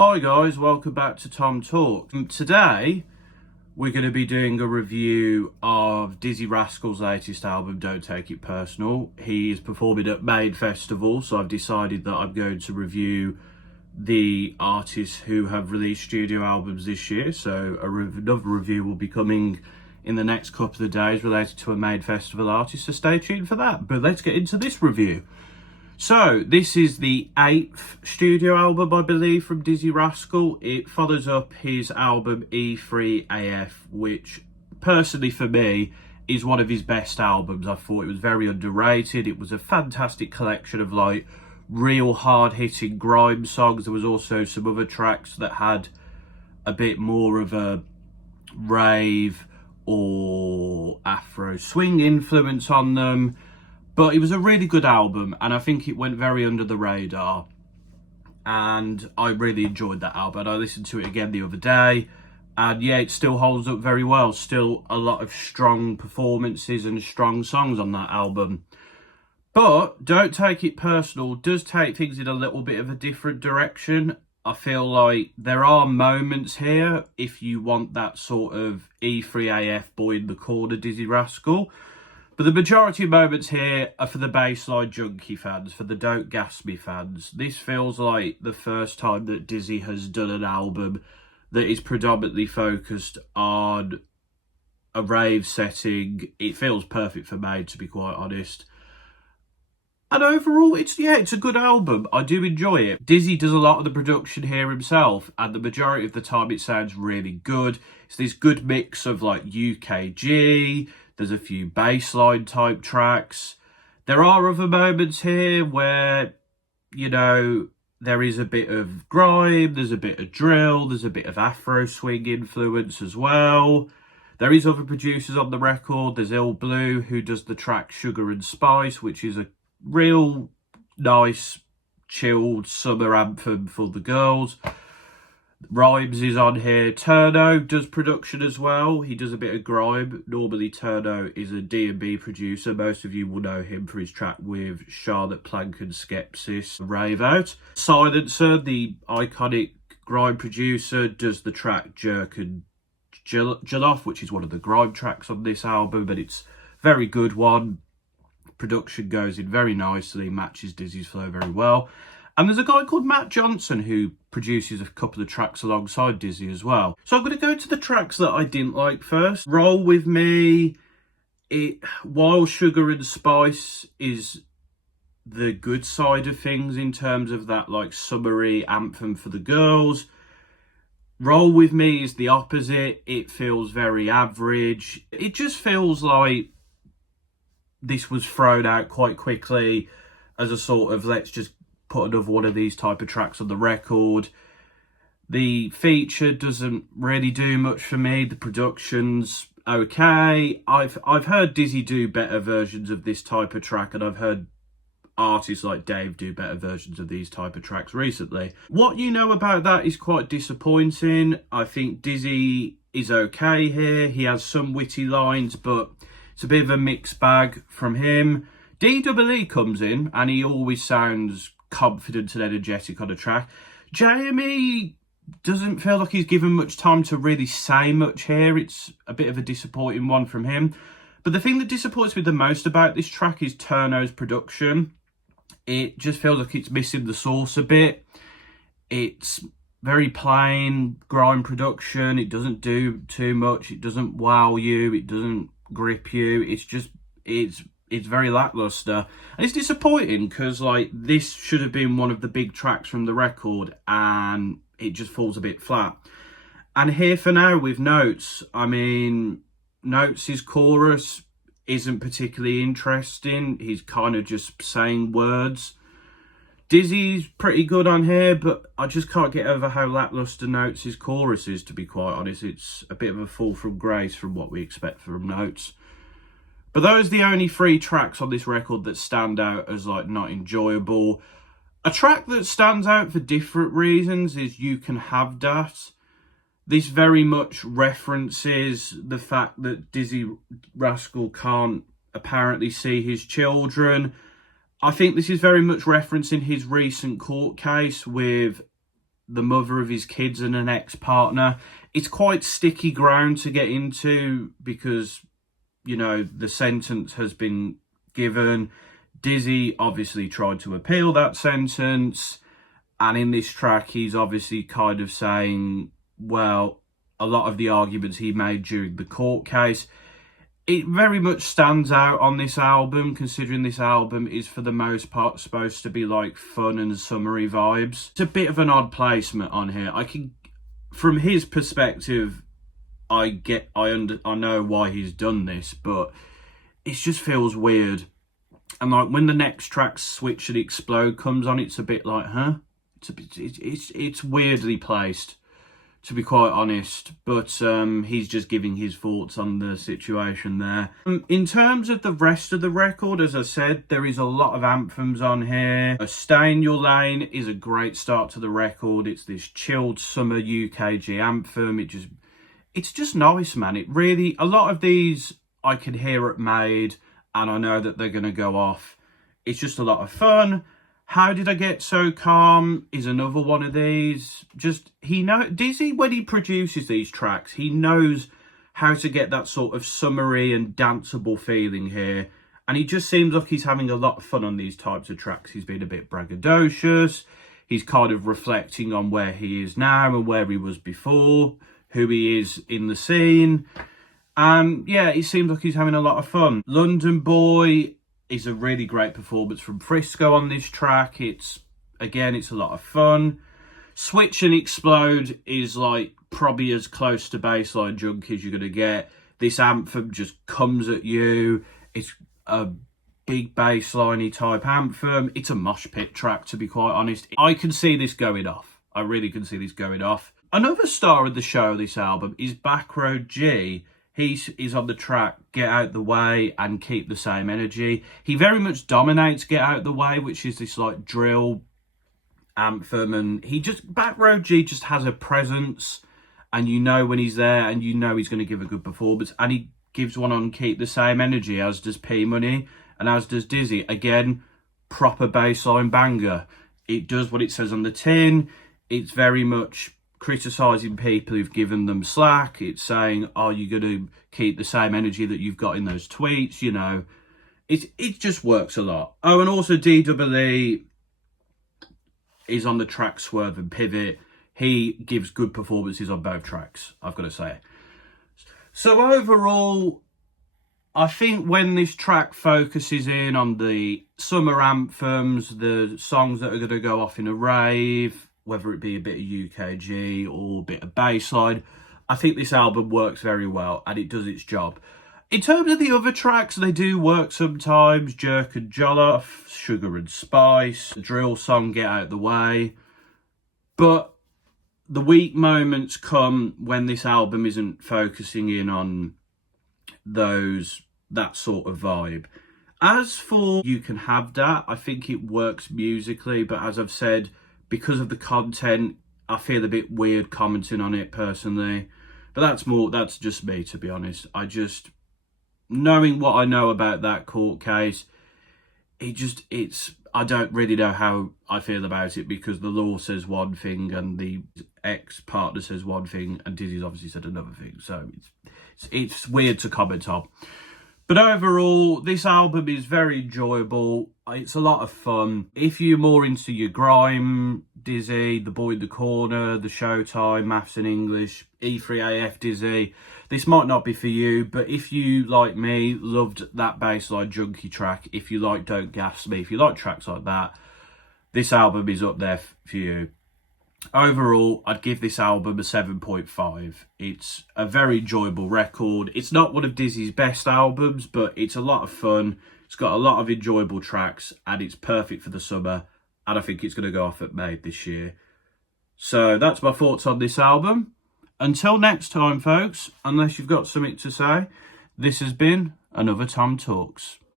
Hi guys, welcome back to TomTalks. Today we're going to be doing a review of Dizzee Rascal's latest album, Don't Take It Personal. He is performing at Maid Festival, so I've decided that I'm going to review the artists who have released studio albums this year. So another review will be coming in the next couple of days related to a Maid Festival artist, so stay tuned for that. But let's get into this review. So, this is the 8th studio album, I believe, from Dizzee Rascal. It follows up his album E3AF, which, personally for me, is one of his best albums. I thought it was very underrated. It was a fantastic collection of, real hard-hitting grime songs. There was also some other tracks that had a bit more of a rave or Afro swing influence on them. But it was a really good album, and I think it went very under the radar. And I really enjoyed that album. I listened to it again the other day, and yeah, it still holds up very well. Still a lot of strong performances and strong songs on that album. But Don't Take It Personal does take things in a little bit of a different direction. I feel like there are moments here, if you want that sort of E3AF boy in the corner Dizzee Rascal. But the majority of moments here are for the bassline junkie fans, for the Don't Gas Me fans. This feels like the first time that Dizzee has done an album that is predominantly focused on a rave setting. It feels perfect for Maid, to be quite honest. And overall, it's a good album. I do enjoy it. Dizzee does a lot of the production here himself, and the majority of the time it sounds really good. It's this good mix of UKG. There's a few bassline type tracks. There are other moments here where, there is a bit of grime, there's a bit of drill, there's a bit of Afro swing influence as well. There is other producers on the record. There's Ill Blue, who does the track Sugar and Spice, which is a real nice, chilled summer anthem for the girls. Rhymes is on here. Turno does production as well. He does a bit of grime. Normally Turno is a D&B producer. Most of you will know him for his track with Charlotte Plank and Skepsis, Rave Out. Silencer, the iconic grime producer, does the track Jerk and Jollof, which is one of the grime tracks on this album, but it's a very good one. Production goes in very nicely, matches Dizzee's flow very well. And there's a guy called Matt Johnson who produces a couple of tracks alongside Dizzee as well. So I'm going to go to the tracks that I didn't like first. Roll With Me, while Sugar and Spice is the good side of things in terms of that summery anthem for the girls, Roll With Me is the opposite. It feels very average. It just feels like this was thrown out quite quickly as a sort of, let's just put another one of these type of tracks on the record. The feature doesn't really do much for me. The production's okay. I've heard Dizzee do better versions of this type of track, and I've heard artists like Dave do better versions of these type of tracks recently. What you know about that is quite disappointing. I think Dizzee is okay here. He has some witty lines, but it's a bit of a mixed bag from him. DEE comes in, and he always sounds confident and energetic on a track. JME doesn't feel like he's given much time to really say much here. It's a bit of a disappointing one from him. But the thing that disappoints me the most about this track is Turno's production. It just feels like it's missing the sauce a bit. It's very plain grime production. It doesn't do too much. It doesn't wow you. It doesn't grip you. It's very lackluster, and it's disappointing because this should have been one of the big tracks from the record, and it just falls a bit flat. And here for now with Notes, Notes' chorus isn't particularly interesting. He's kind of just saying words. Dizzee's pretty good on here, but I just can't get over how lackluster Notes' chorus is, to be quite honest. It's a bit of a fall from grace from what we expect from Notes. But those are the only 3 tracks on this record that stand out as not enjoyable. A track that stands out for different reasons is You Can Have That. This very much references the fact that Dizzee Rascal can't apparently see his children. I think this is very much referencing his recent court case with the mother of his kids and an ex-partner. It's quite sticky ground to get into because, you know, the sentence has been given. Dizzee obviously tried to appeal that sentence, and in this track he's obviously kind of saying, well, a lot of the arguments he made during the court case, it very much stands out on this album, considering this album is for the most part supposed to be like fun and summery vibes. It's a bit of an odd placement on here. From his perspective, I know why he's done this, but it just feels weird. And like when the next track, Switch and Explode, comes on, it's a bit like, huh? It's weirdly placed, to be quite honest, but he's just giving his thoughts on the situation there. In terms of the rest of the record, as I said, there is a lot of anthems on here. Stay in Your Lane is a great start to the record. It's this chilled summer UKG anthem. It's just nice, man. It really, a lot of these I can hear it made, and I know that they're going to go off. It's just a lot of fun. How Did I Get So Calm is another one of these. Dizzee, when he produces these tracks, he knows how to get that sort of summery and danceable feeling here. And he just seems like he's having a lot of fun on these types of tracks. He's been a bit braggadocious. He's kind of reflecting on where he is now and where he was before, who he is in the scene. Yeah, it seems like he's having a lot of fun. London Boy is a really great performance from Frisco on this track. It's a lot of fun. Switch and Explode is like probably as close to bassline junk as you're going to get. This anthem just comes at you. It's a big bassliney type anthem. It's a mosh pit track, to be quite honest. I can see this going off. I really can see this going off. Another star of the show, this album, is Backroad G. He's on the track Get Out the Way and Keep the Same Energy. He very much dominates Get Out the Way, which is this like drill anthem, and Backroad G just has a presence, and you know when he's there, and you know he's going to give a good performance. And he gives one on Keep the Same Energy, as does P Money, and as does Dizzee. Again, proper bassline banger. It does what it says on the tin. It's very much criticising people who've given them slack. It's saying, are you going to keep the same energy that you've got in those tweets? You know, it just works a lot. Oh, and also DEE is on the track Swerve and Pivot. He gives good performances on both tracks, I've got to say. So overall, I think when this track focuses in on the summer anthems, the songs that are going to go off in a rave, whether it be a bit of UKG or a bit of bassline, I think this album works very well and it does its job. In terms of the other tracks, they do work sometimes. Jerk and Jollof, Sugar and Spice, the drill song Get Out the Way. But the weak moments come when this album isn't focusing in on that sort of vibe. As for You Can Have That, I think it works musically, but as I've said, because of the content, I feel a bit weird commenting on it personally. But that's just me, to be honest. Knowing what I know about that court case, I don't really know how I feel about it, because the law says one thing and the ex-partner says one thing and Dizzee's obviously said another thing. So it's weird to comment on. But overall, this album is very enjoyable. It's a lot of fun. If you're more into your grime, Dizzee, The Boy in the Corner, The Showtime, Maths and English, E3AF Dizzee, this might not be for you. But if you, like me, loved that bassline junkie track, if you like Don't Gas Me, if you like tracks like that, this album is up there for you. Overall, I'd give this album a 7.5. It's a very enjoyable record. It's not one of Dizzee's best albums, but it's a lot of fun. It's got a lot of enjoyable tracks, and it's perfect for the summer. And I think it's going to go off at Made this year. So that's my thoughts on this album. Until next time, folks, unless you've got something to say, this has been another TomTalks.